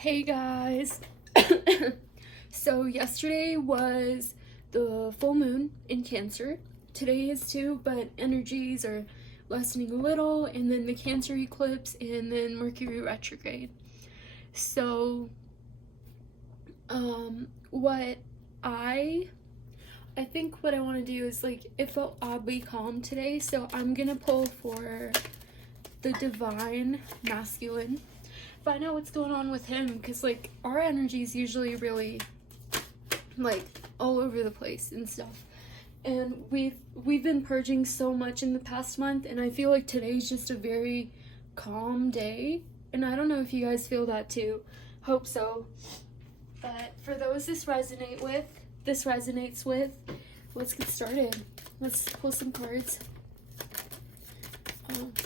Hey guys! So yesterday was the full moon in Cancer. Today is too, but energies are lessening a little, and then the Cancer eclipse, and then Mercury retrograde. So, what I think what I want to do is, like, it felt oddly calm today, so I'm gonna pull for the divine masculine, find out what's going on with him, because like our energy is usually really like all over the place and stuff, and we've been purging so much in the past month, and I feel like today's just a very calm day, and I don't know if you guys feel that too. Hope so. But for those this resonates with, let's get started. Let's pull some cards.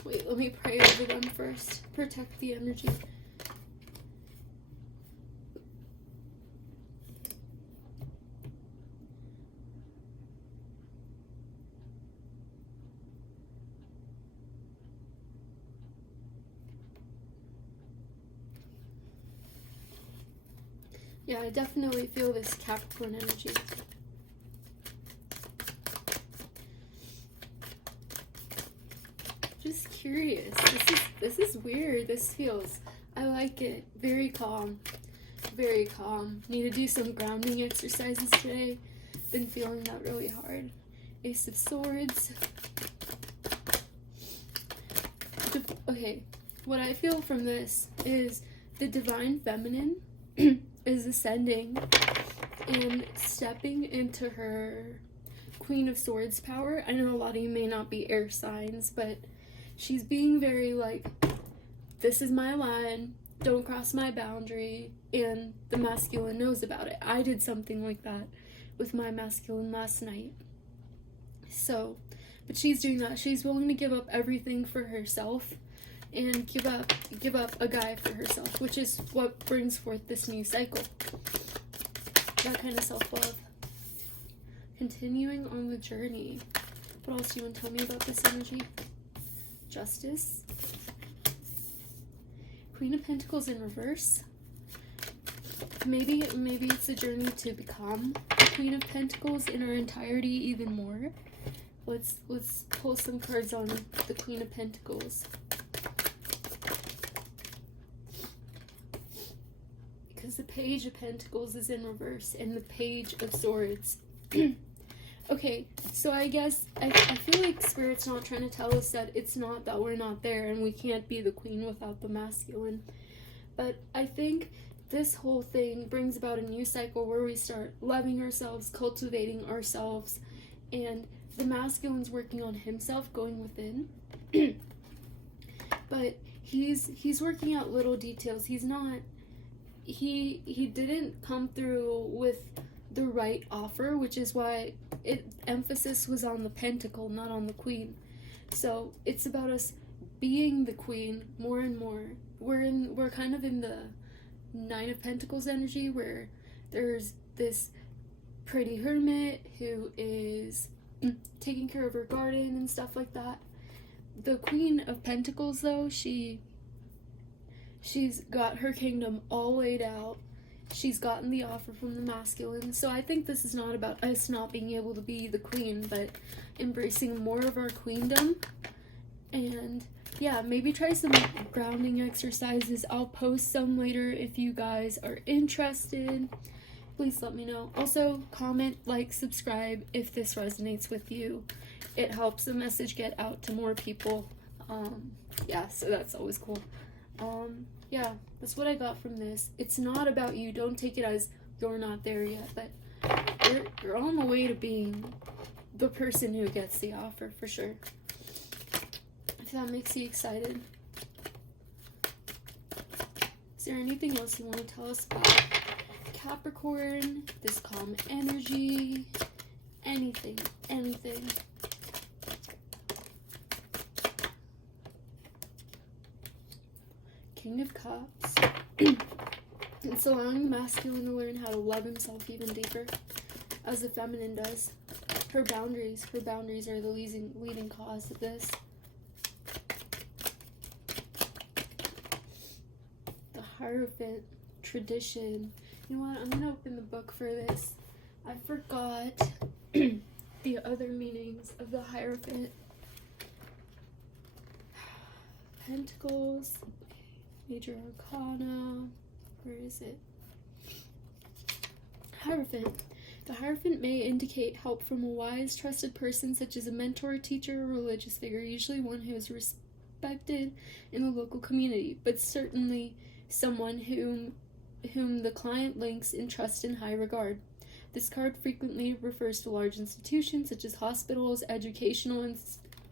Wait, let me pray over them first. Protect the energy. Yeah, I definitely feel this Capricorn energy. Just curious. This is weird. This feels, I like it. Very calm. Very calm. Need to do some grounding exercises today. Been feeling that really hard. Ace of Swords. Okay, what I feel from this is the divine feminine is ascending and stepping into her Queen of Swords power. I know a lot of you may not be air signs, but she's being very like, this is my line, don't cross my boundary, and the masculine knows about it. I did something like that with my masculine last night. So, but she's doing that. She's willing to give up everything for herself and give up a guy for herself, which is what brings forth this new cycle. That kind of self-love. Continuing on the journey. What else do you want to tell me about this energy? Justice. Queen of Pentacles in reverse. Maybe it's a journey to become the Queen of Pentacles in her entirety even more. Let's pull some cards on the Queen of Pentacles. Because the Page of Pentacles is in reverse and the Page of Swords. Okay, so I guess I feel like Spirit's not trying to tell us that it's not that we're not there and we can't be the queen without the masculine. But I think this whole thing brings about a new cycle where we start loving ourselves, cultivating ourselves, and the masculine's working on himself, going within. But he's working out little details. He's not, he didn't come through with the right offer, which is why emphasis was on the pentacle, not on the queen. So it's about us being the queen more and more. We're kind of in the Nine of Pentacles energy, where there's this pretty hermit who is taking care of her garden and stuff like that. The Queen of Pentacles, though, she's got her kingdom all laid out. She's gotten the offer from the masculine. So I think this is not about us not being able to be the queen, but embracing more of our queendom. And yeah, maybe try some grounding exercises. I'll post some later if you guys are interested. Please let me know. Also, comment, like, subscribe if this resonates with you. It helps the message get out to more people. Yeah, so that's always cool. Yeah, that's what I got from this. It's not about you. Don't take it as you're not there yet, but you're on the way to being the person who gets the offer, for sure. If that makes you excited. Is there anything else you want to tell us about Capricorn, this calm energy, anything? King of Cups. It's allowing the masculine to learn how to love himself even deeper, as the feminine does. Her boundaries are the leading cause of this. The Hierophant. tradition. You know what? I'm gonna open the book for this. I forgot the other meanings of the Hierophant. Pentacles, Major Arcana. Where is it? Hierophant. The Hierophant may indicate help from a wise, trusted person such as a mentor, teacher, or religious figure, usually one who is respected in the local community, but certainly someone whom the client links in trust and high regard. This card frequently refers to large institutions such as hospitals, educational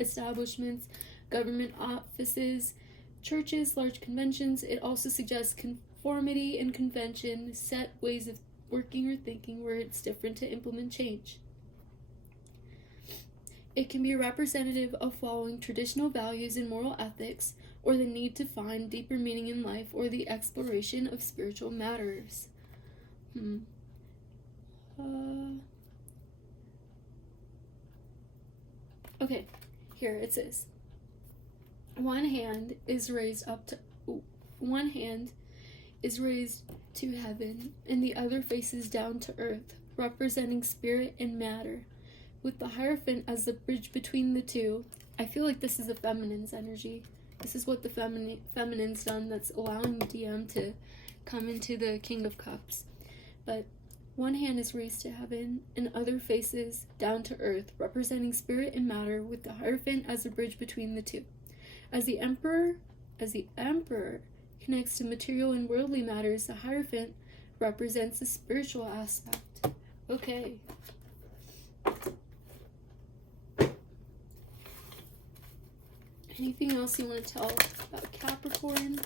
establishments, government offices, churches, large conventions. It also suggests conformity and convention, set ways of working or thinking where it's different to implement change. It can be representative of following traditional values and moral ethics, or the need to find deeper meaning in life, or the exploration of spiritual matters. Okay, here it says, one hand is raised to heaven, and the other faces down to earth, representing spirit and matter, with the Hierophant as the bridge between the two. I feel like this is the feminine's energy. This is what the feminine's done that's allowing the DM to come into the King of Cups. But one hand is raised to heaven, and other faces down to earth, representing spirit and matter, with the Hierophant as the bridge between the two. As the Emperor connects to material and worldly matters, the Hierophant represents the spiritual aspect. Okay. Anything else you want to tell about Capricorn?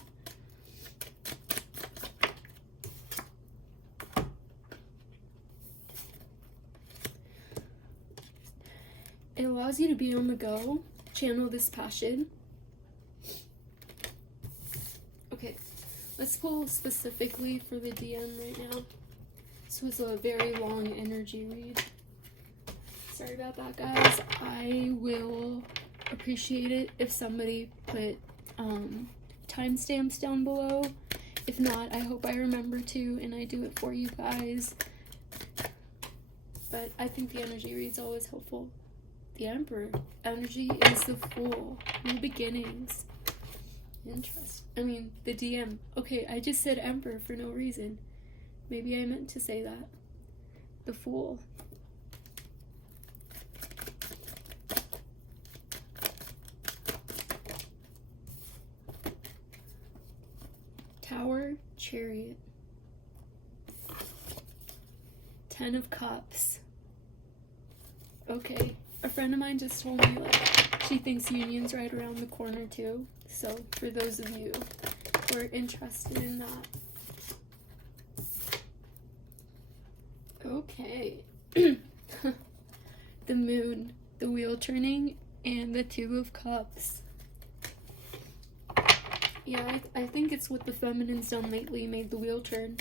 It allows you to be on the go, channel this passion. Okay, let's pull specifically for the DM right now. This was a very long energy read. Sorry about that, guys. I will appreciate it if somebody put timestamps down below. If not, I hope I remember to and I do it for you guys. But I think the energy read's always helpful. The Emperor energy is the Fool. New beginnings. The DM. Okay, I just said Emperor for no reason. Maybe I meant to say that. The Fool. Tower, Chariot. 10 of Cups. Okay, a friend of mine just told me, she thinks union's right around the corner too. So, for those of you who are interested in that. Okay. The Moon, the Wheel turning, and the Two of Cups. Yeah, I think it's what the feminine's done lately, made the wheel turn.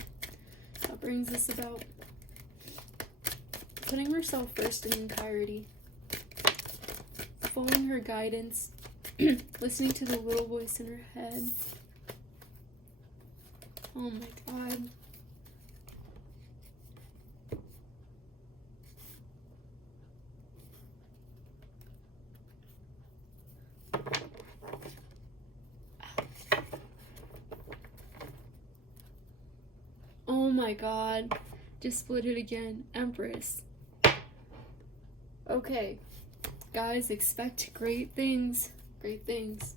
That brings us about. Putting herself first in entirety. Following her guidance. Listening to the little voice in her head. Oh my god. Oh my god. Just split it again. Empress. Okay. Guys, expect great things. Great things.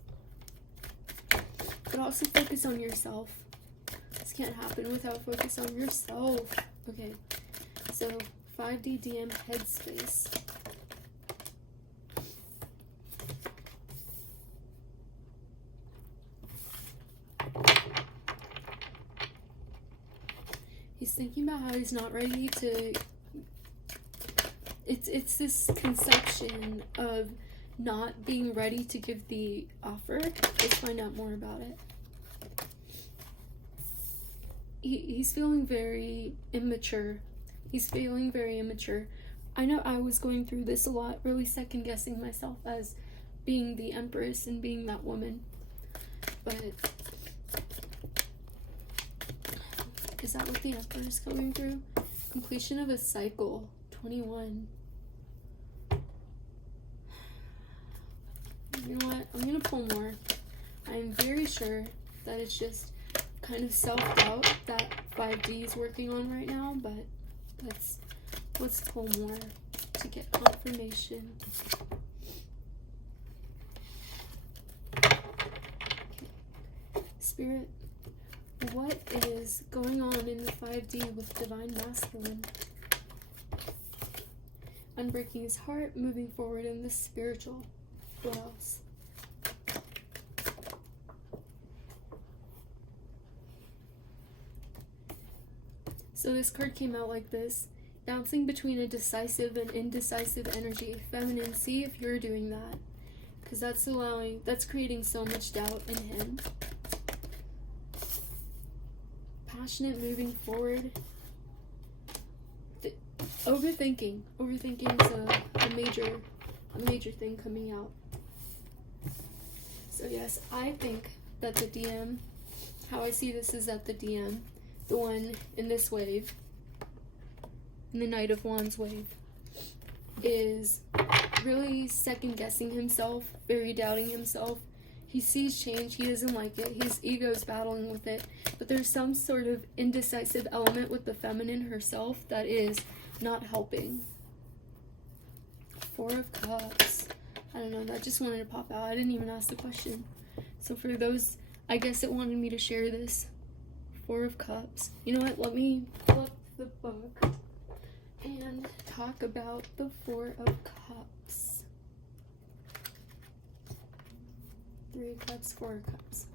But also focus on yourself. This can't happen without focus on yourself. Okay. So, 5D DM headspace. He's thinking about how he's not ready to... It's this conception of not being ready to give the offer. Let's find out more about it. He's feeling very immature. He's feeling very immature. I know I was going through this a lot, really second guessing myself as being the Empress and being that woman. But Is that what the Emperor is coming through? Completion of a cycle. 21. You know what? I'm gonna pull more. I'm very sure that it's just kind of self-doubt that 5D is working on right now, but let's pull more to get confirmation. Okay. Spirit, what is going on in the 5D with Divine Masculine? Unbreaking his heart, moving forward in the spiritual. What else? So this card came out like this. Bouncing between a decisive and indecisive energy. Feminine, see if you're doing that. Because that's creating so much doubt in him. Passionate, moving forward. Overthinking. Overthinking is a major thing coming out. So yes, I think that the DM, how I see this is that the DM, the one in this wave, in the Knight of Wands wave, is really second-guessing himself, very doubting himself. He sees change, he doesn't like it, his ego's battling with it, but there's some sort of indecisive element with the feminine herself that is not helping. 4 of Cups. I don't know, that just wanted to pop out. I didn't even ask the question. So for those, I guess it wanted me to share this. 4 of Cups. You know what, let me pull up the book and talk about the 4 of Cups. 3 of Cups, 4 of Cups.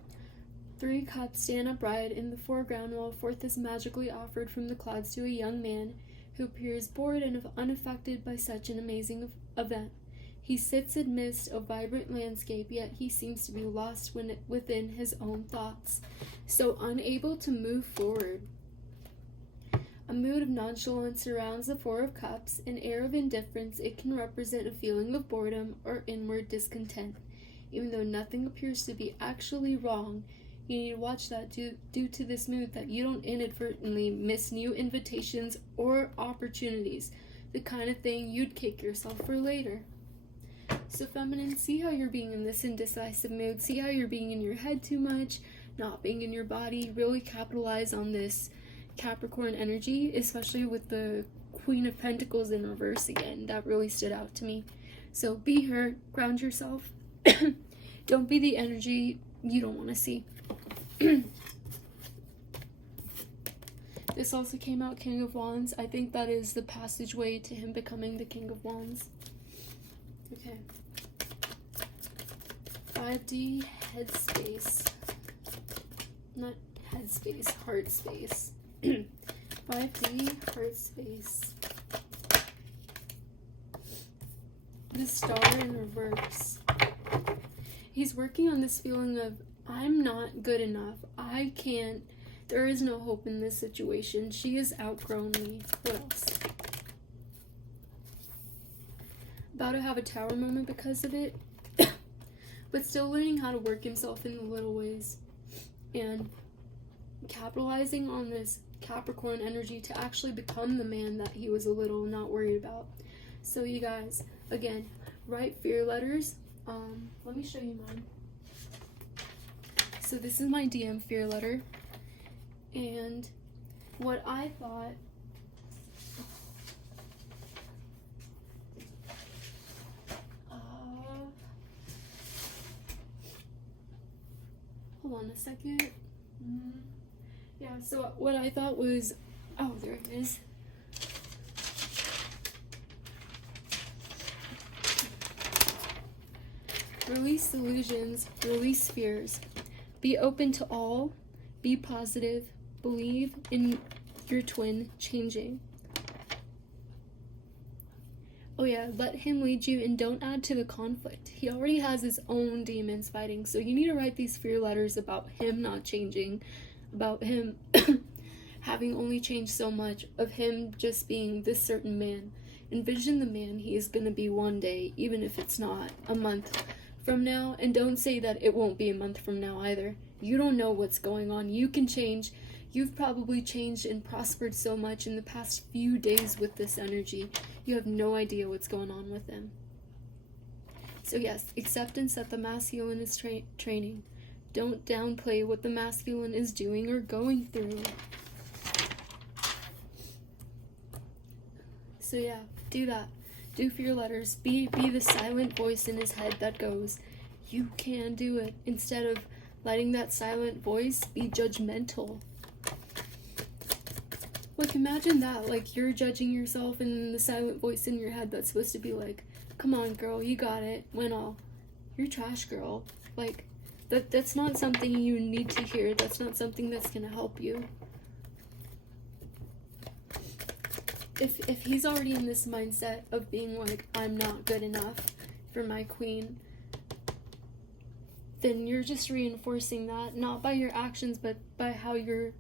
3 cups stand upright in the foreground while a fourth is magically offered from the clouds to a young man who appears bored and unaffected by such an amazing event. He sits amidst a vibrant landscape, yet he seems to be lost within his own thoughts, so unable to move forward. A mood of nonchalance surrounds the 4 of Cups, an air of indifference. It can represent a feeling of boredom or inward discontent. Even though nothing appears to be actually wrong, you need to watch that due to this mood that you don't inadvertently miss new invitations or opportunities, the kind of thing you'd kick yourself for later. So feminine, see how you're being in this indecisive mood, see how you're being in your head too much, not being in your body. Really capitalize on this Capricorn energy, especially with the Queen of Pentacles in reverse again. That really stood out to me. So be her, ground yourself. Don't be the energy you don't want to see. This also came out King of Wands. I think that is the passageway to him becoming the King of Wands. Okay. 5D headspace. Not headspace, heart space. 5D heart space. The star in reverse. He's working on this feeling of, I'm not good enough. I can't. There is no hope in this situation. She has outgrown me. What else? About to have a tower moment because of it. But still learning how to work himself in the little ways. And capitalizing on this Capricorn energy to actually become the man that he was a little not worried about. So you guys, again, write fear letters. Let me show you mine. So this is my DM fear letter, and what I thought, hold on a second. Yeah, so what I thought was, oh, there it is. Release illusions, release fears. Be open to all, be positive, believe in your twin changing. Oh yeah, let him lead you and don't add to the conflict. He already has his own demons fighting, so you need to write these fear letters about him not changing, about him having only changed so much, of him just being this certain man. Envision the man he is going to be one day, even if it's not a month from now, and don't say that it won't be a month from now either. You don't know what's going on. You can change. You've probably changed and prospered so much in the past few days with this energy. You have no idea what's going on with him. So yes, acceptance that the masculine is training. Don't downplay what the masculine is doing or going through. So yeah, do that. Do fear letters. Be the silent voice in his head that goes, you can do it, instead of letting that silent voice be judgmental. Like, imagine that, like, you're judging yourself and the silent voice in your head that's supposed to be like, come on girl, you got it, when all, you're trash girl. Like, that's not something you need to hear. That's not something that's gonna help you. If he's already in this mindset of being like, I'm not good enough for my queen, then you're just reinforcing that, not by your actions, but by how your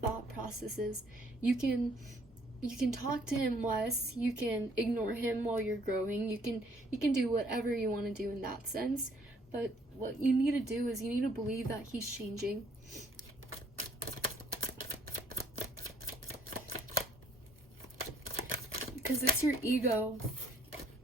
thought process is. You can talk to him less, you can ignore him while you're growing, you can do whatever you want to do in that sense, but what you need to do is you need to believe that he's changing. Because it's your ego.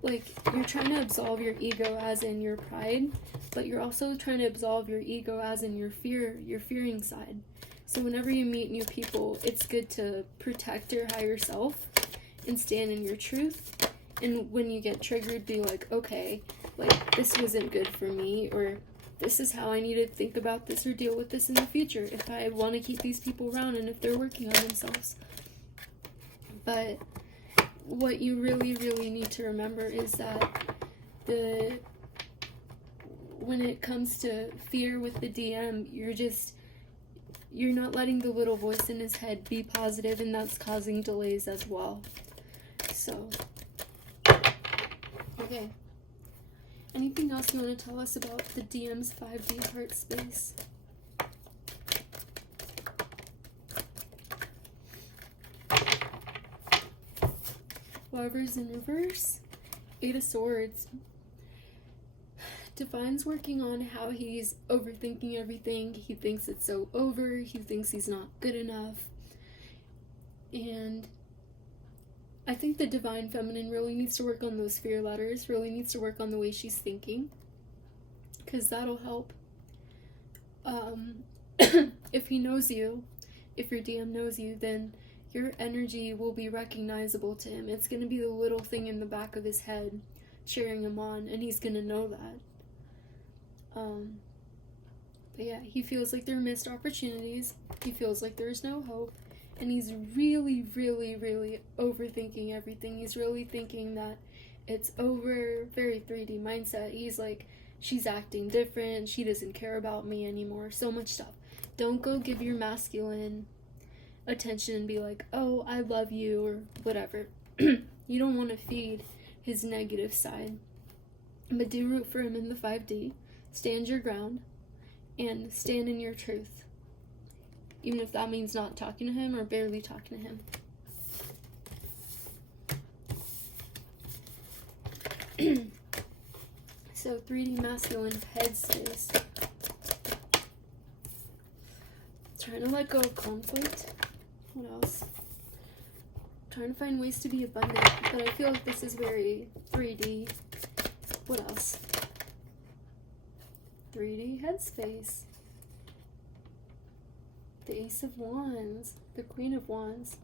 Like, you're trying to absolve your ego as in your pride, but you're also trying to absolve your ego as in your fear, your fearing side. So whenever you meet new people, it's good to protect your higher self and stand in your truth. And when you get triggered, be like, okay, like, this wasn't good for me, or this is how I need to think about this or deal with this in the future if I want to keep these people around and if they're working on themselves. But what you really, really need to remember is that when it comes to fear with the DM, you're not letting the little voice in his head be positive, and that's causing delays as well. So, okay. Anything else you want to tell us about the DM's 5D heart space? Lovers in reverse, 8 of Swords. Divine's working on how he's overthinking everything. He thinks it's so over. He thinks he's not good enough. And I think the Divine Feminine really needs to work on those fear letters, really needs to work on the way she's thinking, because that'll help. If he knows you, if your DM knows you, then your energy will be recognizable to him. It's going to be the little thing in the back of his head cheering him on, and he's going to know that. But yeah, he feels like there are missed opportunities. He feels like there's no hope. And he's really, really, really overthinking everything. He's really thinking that it's over. Very 3D mindset. He's like, she's acting different. She doesn't care about me anymore. So much stuff. Don't go give your masculine attention and be like, oh, I love you, or whatever. You don't want to feed his negative side. But do root for him in the 5D. Stand your ground. And stand in your truth. Even if that means not talking to him or barely talking to him. So 3D masculine headspace. Trying to let go of conflict. What else? Trying to find ways to be abundant, but I feel like this is very 3D. What else? 3D headspace. The Ace of Wands, the Queen of Wands.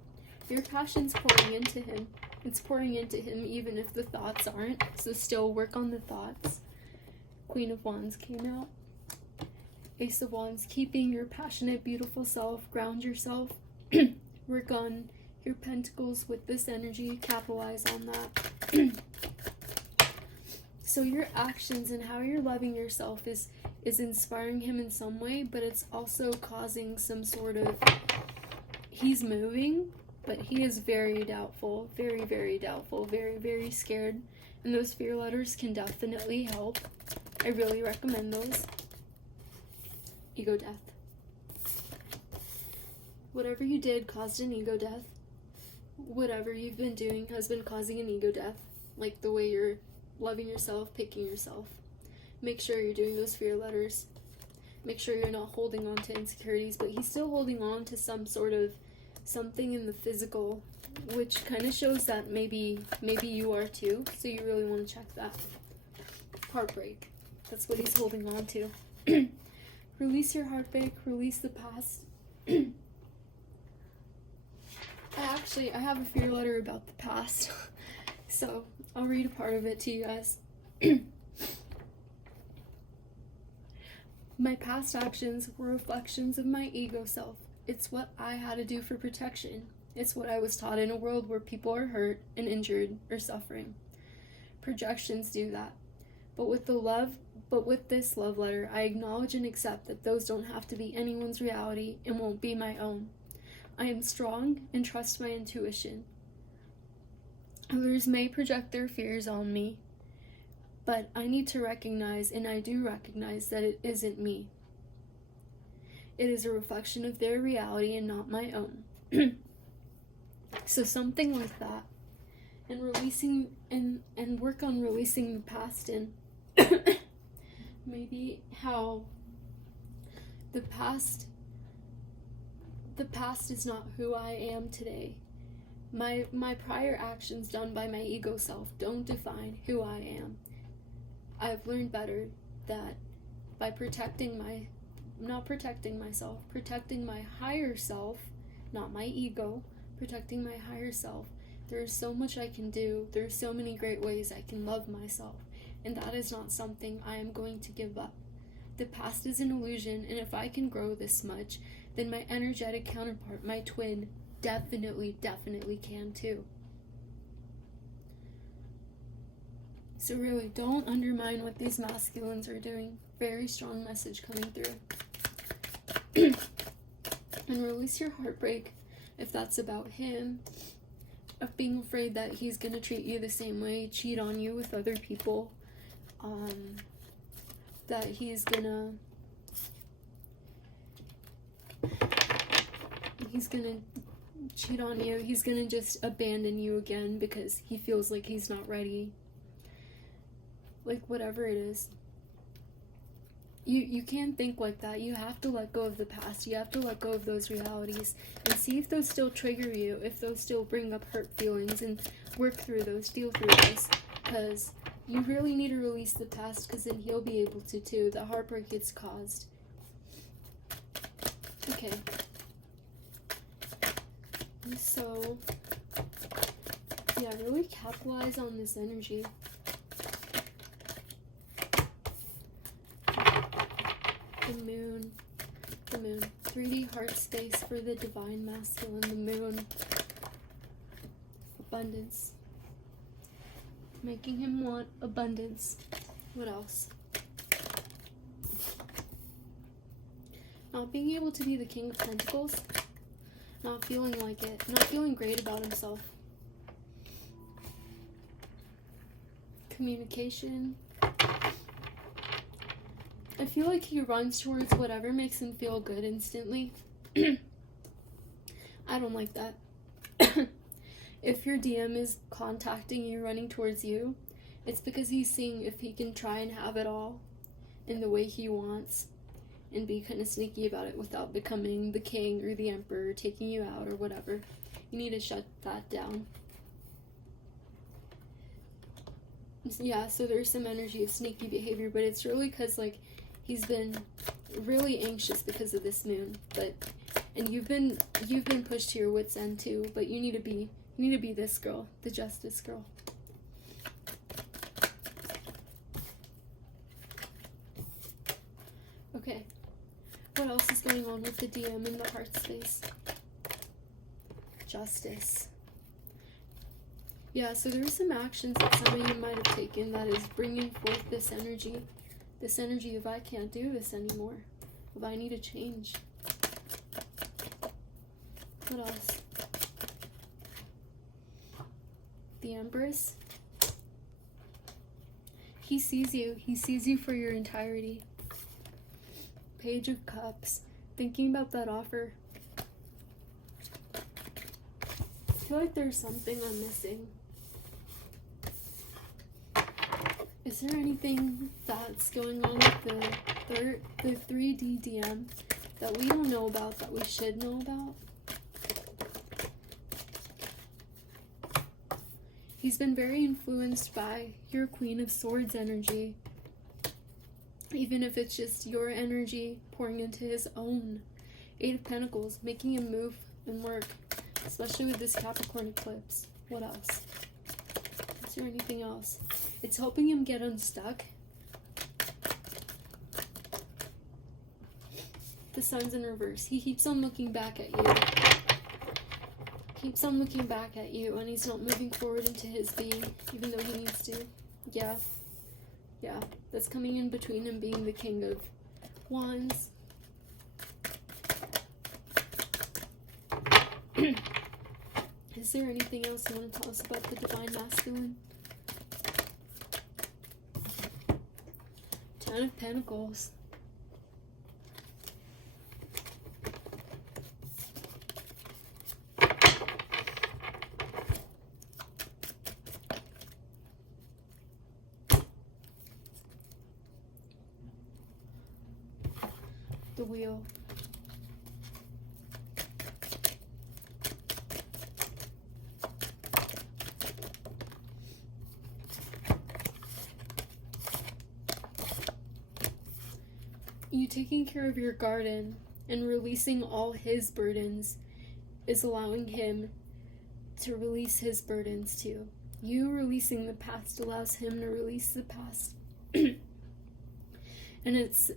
Your passion's pouring into him. It's pouring into him even if the thoughts aren't, so still work on the thoughts. Queen of Wands came out. Ace of Wands, keeping your passionate, beautiful self, ground yourself. Work on your pentacles with this energy, capitalize on that. So your actions and how you're loving yourself is inspiring him in some way, but it's also causing some sort of, he's moving, but he is very doubtful, very, very doubtful, very, very scared, and those fear letters can definitely help. I really recommend those. Ego death. Whatever you did caused an ego death. Whatever you've been doing has been causing an ego death, like the way you're loving yourself, picking yourself. Make sure you're doing those fear letters. make sure you're not holding on to insecurities, but he's still holding on to some sort of something in the physical, which kind of shows that maybe you are too, so you really want to check that. Heartbreak. That's what he's holding on to. Release your heartbreak, release the past. I have a fear letter about the past, so I'll read a part of it to you guys. My past actions were reflections of my ego self. It's what I had to do for protection. It's what I was taught in a world where people are hurt and injured or suffering. Projections do that. But with this love letter, I acknowledge and accept that those don't have to be anyone's reality and won't be my own. I am strong and trust my intuition. Others may project their fears on me, but I need to recognize, and I do recognize, that it isn't me. It is a reflection of their reality and not my own. So something like that, and releasing and work on releasing the past, and maybe how the past is not who I am today. My prior actions done by my ego self don't define who I am. I've learned better that by protecting my higher self, not my ego, protecting my higher self, there's so much I can do. There's so many great ways I can love myself, and that is not something I am going to give up. The past is an illusion, and if I can grow this much, then my energetic counterpart, my twin, definitely can too. So really, don't undermine what these masculines are doing. Very strong message coming through. And release your heartbreak if that's about him, of being afraid that he's gonna treat you the same way, cheat on you with other people, that he's gonna cheat on you, he's gonna just abandon you again because he feels like he's not ready. Like, whatever it is. You can't think like that. You have to let go of the past. You have to let go of those realities and see if those still trigger you, if those still bring up hurt feelings, and work through those, deal through those. Because you really need to release the past, because then he'll be able to too. The heartbreak gets caused. Okay. So, yeah, really capitalize on this energy. The moon. 3D heart space for the divine masculine, the moon. Abundance. Making him want abundance. What else? Not being able to be the King of Pentacles. Not feeling like it. Not feeling great about himself. Communication. I feel like he runs towards whatever makes him feel good instantly. I don't like that. If your DM is contacting you, running towards you, it's because he's seeing if he can try and have it all in the way he wants and be kind of sneaky about it without becoming the king or the emperor, taking you out or whatever. You need to shut that down. Yeah, so there's some energy of sneaky behavior, but it's really because, like, he's been really anxious because of this moon, and you've been pushed to your wit's end too, but you need to be this girl, the justice girl. Okay. What else is going on with the DM in the heart space? Justice. Yeah, so there's some actions that some of you might have taken that is bringing forth this energy. This energy of I can't do this anymore. Of I need to change. What else? The Empress. He sees you. He sees you for your entirety. Page of Cups. Thinking about that offer. I feel like there's something I'm missing. Is there anything that's going on with the 3D DM that we don't know about, that we should know about. He's been very influenced by your Queen of Swords energy. Even if it's just your energy pouring into his own. 8 of Pentacles, making him move and work. Especially with this Capricorn eclipse. What else? Is there anything else? It's helping him get unstuck. The Sun's in reverse. He keeps on looking back at you. Keeps on looking back at you, and he's not moving forward into his being, even though he needs to. Yeah. Yeah. That's coming in between him being the King of Wands. Is there anything else you want to tell us about the Divine Masculine? 10 of Pentacles. The Wheel. You taking care of your garden and releasing all his burdens is allowing him to release his burdens too. You releasing the past allows him to release the past. And it's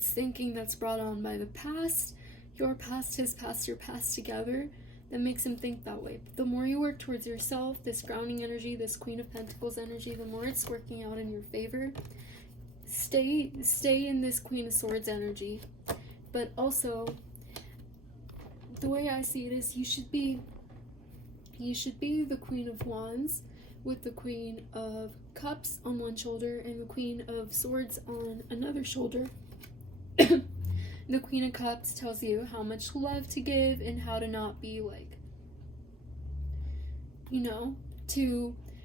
thinking that's brought on by the past, your past, his past, your past together, that makes him think that way. But the more you work towards yourself, this grounding energy, this Queen of Pentacles energy, the more it's working out in your favor. Stay in this Queen of Swords energy. But also, the way I see it is you should be the Queen of Wands with the Queen of Cups on one shoulder and the Queen of Swords on another shoulder. The Queen of Cups tells you how much love to give and how to not be like,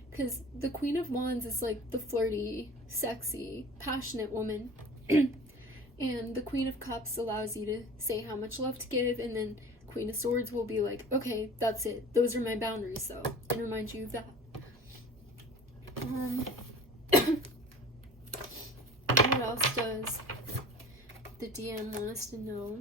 because the Queen of Wands is like the flirty, sexy, passionate woman. And the Queen of Cups allows you to say how much love to give, and then Queen of Swords will be like, okay, that's it. Those are my boundaries, though. And remind you of that. What else does the DM want us to know?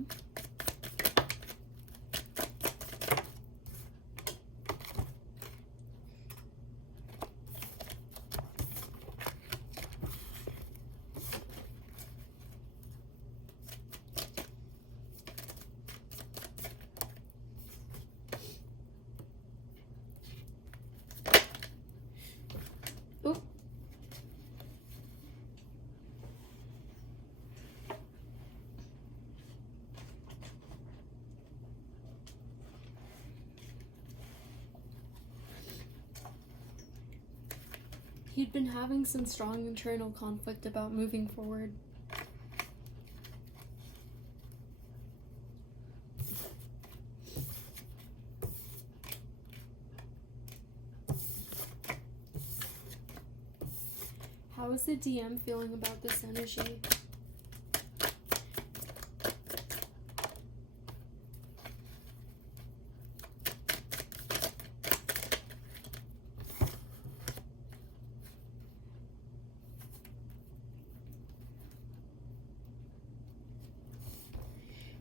He'd been having some strong internal conflict about moving forward. How is the DM feeling about this energy?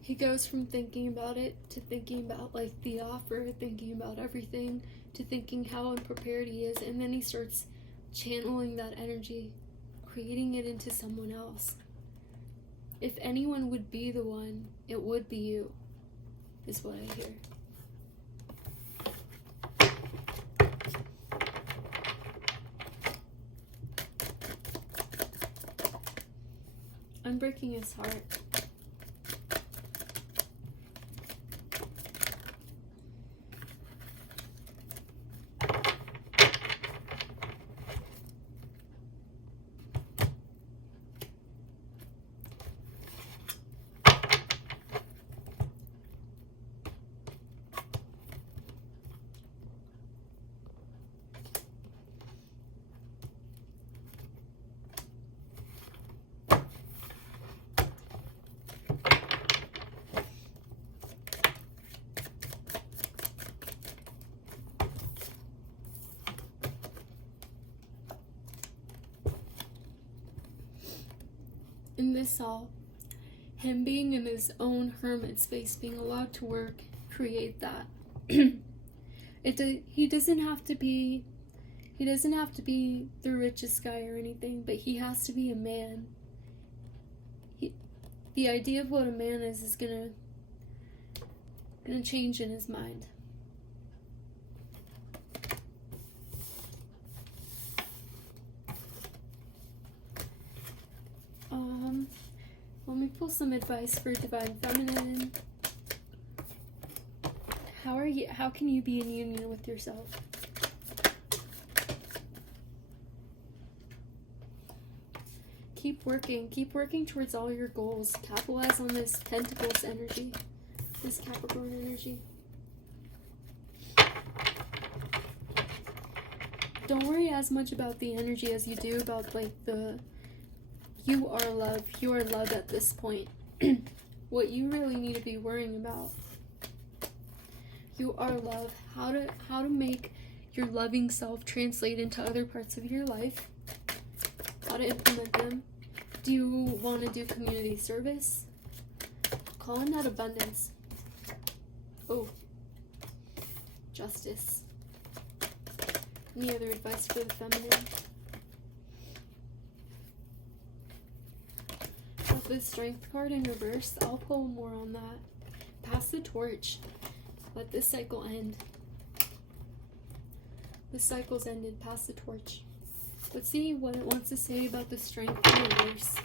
He goes from thinking about it to thinking about like the offer, thinking about everything, to thinking how unprepared he is, and then he starts channeling that energy, creating it into someone else. If anyone would be the one, it would be you, is what I hear. I'm breaking his heart. just saw him being in his own hermit space, being allowed to work, create that. He doesn't have to be the richest guy or anything, but he has to be a man. The idea of what a man is gonna change in his mind. Let me pull some advice for Divine Feminine. How can you be in union with yourself? Keep working towards all your goals. Capitalize on this Pentacles energy, this Capricorn energy. Don't worry as much about the energy as you do about like you are love at this point. What you really need to be worrying about. You are love. How to make your loving self translate into other parts of your life. How to implement them. Do you want to do community service? Call in that abundance. Oh. Justice. Any other advice for the feminine? With the Strength card in reverse, I'll pull more on that. Pass the torch. Let this cycle end. The cycle's ended. Pass the torch. Let's see what it wants to say about the Strength in reverse.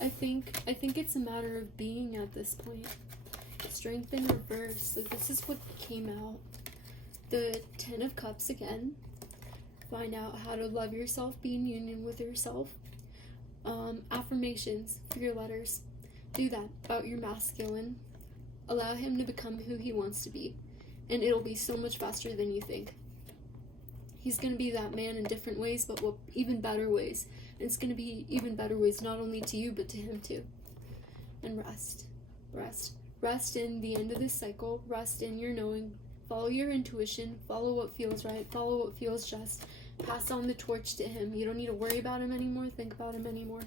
I think it's a matter of being at this point. Strength in reverse. So this is what came out. The Ten of Cups again. Find out how to love yourself, be in union with yourself. Affirmations for your letters. Do that about your masculine. Allow him to become who he wants to be. And it'll be so much faster than you think. He's going to be that man in different ways, but even better ways. And it's going to be even better ways, not only to you, but to him too. And rest. Rest in the end of this cycle. Rest in your knowing. Follow your intuition. Follow what feels right. Follow what feels just. Pass on the torch to him. You don't need to worry about him anymore. Think about him anymore.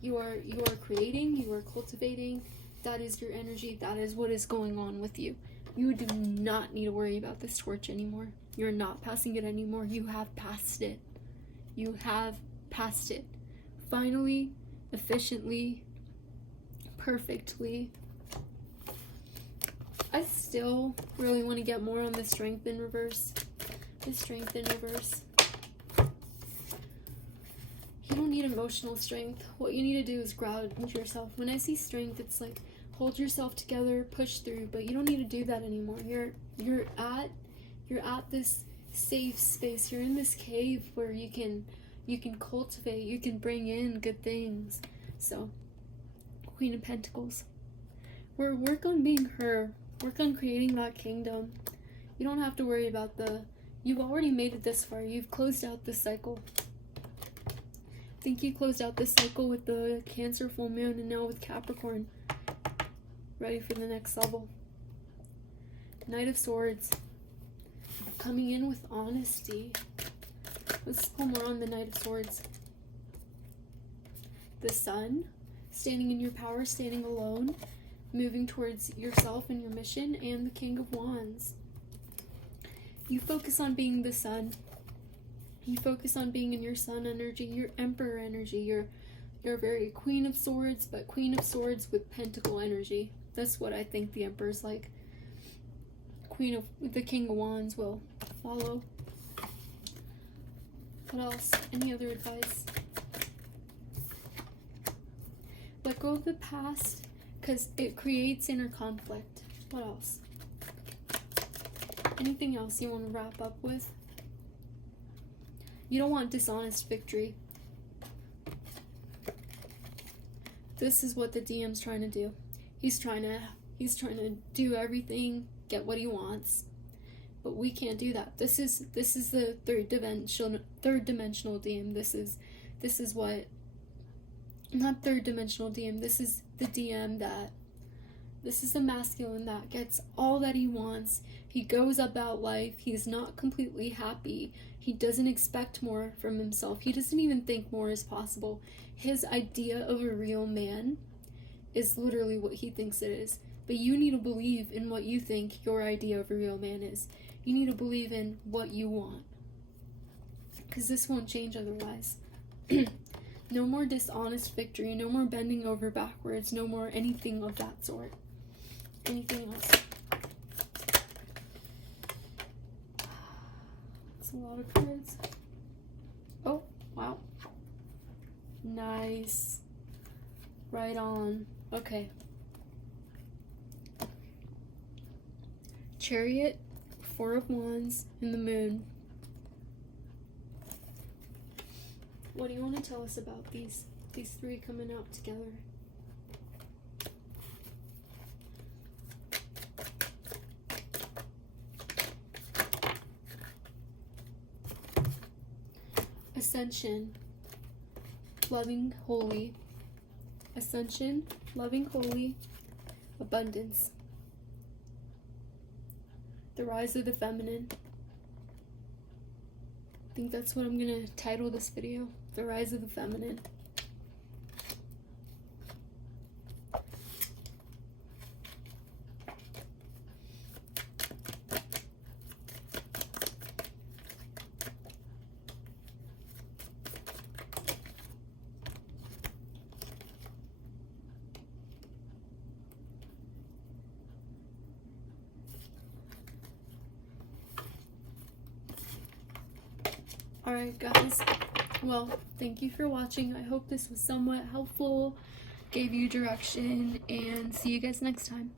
You are creating. You are cultivating. That is your energy. That is what is going on with you. You do not need to worry about this torch anymore. You're not passing it anymore. You have passed it. You have passed it. Finally, efficiently, perfectly. I still really want to get more on the Strength in reverse. The Strength in reverse. You don't need emotional strength. What you need to do is ground yourself. When I see strength, it's like hold yourself together, push through, but you don't need to do that anymore. You're at this safe space. You're in this cave where you can cultivate, you can bring in good things. So, Queen of Pentacles. Work on being her. Work on creating that kingdom. You don't have to worry about you've already made it this far. You've closed out this cycle. I think you closed out this cycle with the Cancer full moon and now with Capricorn. Ready for the next level. Knight of Swords. Coming in with honesty. Let's pull more on the Knight of Swords. The Sun. Standing in your power, standing alone. Moving towards yourself and your mission. And the King of Wands. You focus on being the Sun. You focus on being in your Sun energy, your Emperor energy. You're very Queen of Swords, but Queen of Swords with Pentacle energy. That's what I think the Emperor's like. The King of Wands will follow. What else? Any other advice? Let go of the past, because it creates inner conflict. What else? Anything else you want to wrap up with? You don't want dishonest victory. This is what the DM's trying to do. He's trying to do everything, get what he wants. But we can't do that. This is the third dimensional DM. This is what, not third dimensional DM. This is the DM This is a masculine that gets all that he wants. He goes about life. He's not completely happy. He doesn't expect more from himself. He doesn't even think more is possible. His idea of a real man is literally what he thinks it is. But you need to believe in what you think your idea of a real man is. You need to believe in what you want. Because this won't change otherwise. No more dishonest victory. No more bending over backwards. No more anything of that sort. Anything else? That's a lot of cards. Oh, wow. Nice. Right on. Okay. Chariot, Four of Wands, and the Moon. What do you want to tell us about these three coming out together? Ascension, loving, holy. Ascension, loving, holy. Abundance. The rise of the feminine. I think that's what I'm gonna title this video. The rise of the feminine. Alright guys, well, thank you for watching. I hope this was somewhat helpful, gave you direction, and see you guys next time.